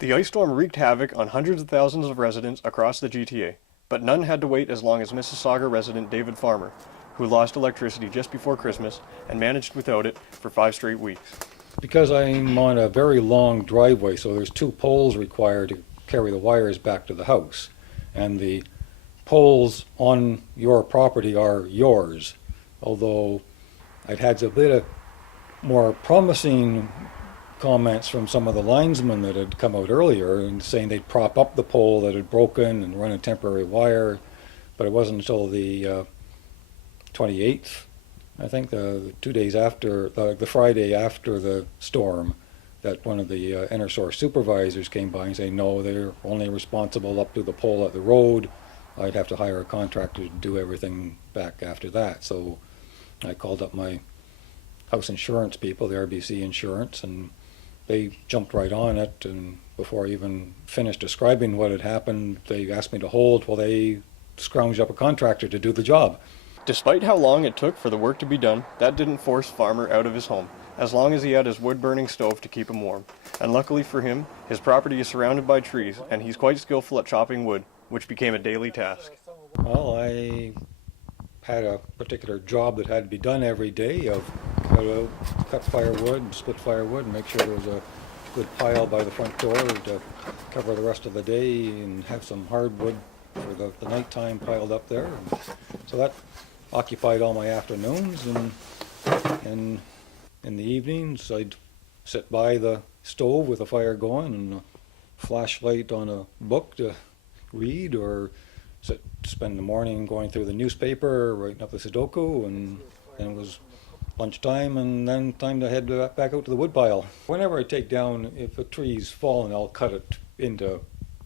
The ice storm wreaked havoc on hundreds of thousands of residents across the GTA, but none had to wait as long as Mississauga resident David Farmer, who lost electricity just before Christmas and managed without it for 5 straight weeks. Because I'm on a very long driveway, so there's 2 poles required to carry the wires back to the house. And the poles on your property are yours, although I'd had a bit of more promising comments from some of the linesmen that had come out earlier and saying they'd prop up the pole that had broken and run a temporary wire, but it wasn't until the 28th, I think, the 2 days after, the Friday after the storm, that one of the EnerSource supervisors came by and said, no, they're only responsible up to the pole at the road. I'd have to hire a contractor to do everything back after that. So I called up my house insurance people, the RBC Insurance, and they jumped right on it. And before I even finished describing what had happened, they asked me to hold while they scrounged up a contractor to do the job. Despite how long it took for the work to be done, that didn't force Farmer out of his home, as long as he had his wood-burning stove to keep him warm. And luckily for him, his property is surrounded by trees, and he's quite skillful at chopping wood, which became a daily task. Well, I had a particular job that had to be done every day of cut firewood, split firewood, and make sure there was a good pile by the front door to cover the rest of the day, and have some hardwood for the nighttime piled up there. And so that occupied all my afternoons, and in the evenings I'd sit by the stove with a fire going and a flashlight on a book to read, or spend the morning going through the newspaper, writing up the Sudoku, and then it was lunchtime, and then time to head back out to the woodpile. Whenever I take down, if a tree's fallen, I'll cut it into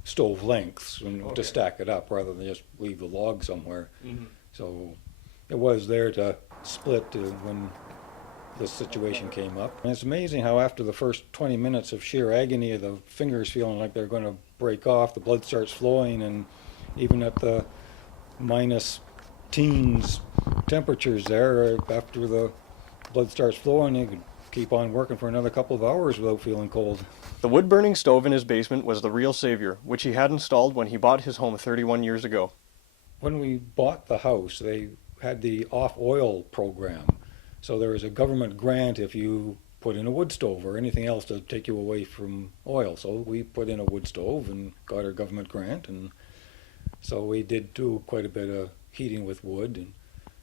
stove lengths and to stack it up rather than just leave the log somewhere. Mm-hmm. So it was there to split when this situation came up. And it's amazing how after the first 20 minutes of sheer agony of the fingers feeling like they're going to break off, the blood starts flowing, and even at the minus teens temperatures there, after the blood starts flowing, you could keep on working for another couple of hours without feeling cold. The wood-burning stove in his basement was the real savior, which he had installed when he bought his home 31 years ago. When we bought the house, they had the off-oil program. So there was a government grant if you put in a wood stove or anything else to take you away from oil. So we put in a wood stove and got our government grant, and so we did do quite a bit of heating with wood.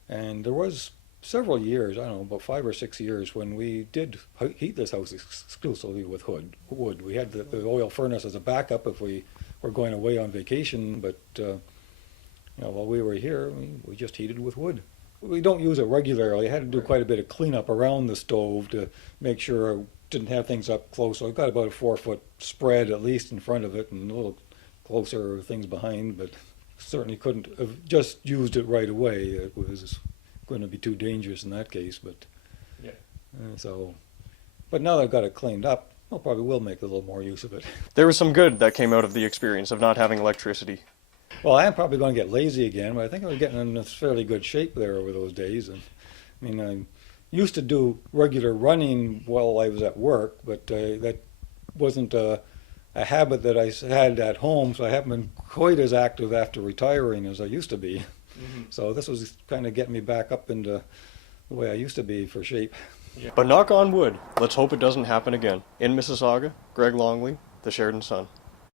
And there was several years, I don't know, about 5 or 6 years, when we did heat this house exclusively with wood. We had the oil furnace as a backup if we were going away on vacation, but while we were here, we just heated with wood. We don't use it regularly. I had to do quite a bit of cleanup around the stove to make sure I didn't have things up close. So I've got about a 4-foot spread at least in front of it, and a little closer things behind, but certainly couldn't have just used it right away. It was going to be too dangerous in that case, but yeah. But now that I've got it cleaned up, I probably will make a little more use of it. There was some good that came out of the experience of not having electricity. Well, I am probably going to get lazy again, but I think I was getting in fairly good shape there over those days. And I mean, I used to do regular running while I was at work, but that wasn't a habit that I had at home, so I haven't been quite as active after retiring as I used to be. Mm-hmm. So this was kind of getting me back up into the way I used to be for shape. Yeah. But knock on wood, let's hope it doesn't happen again. In Mississauga, Greg Longley, the Sheridan Sun.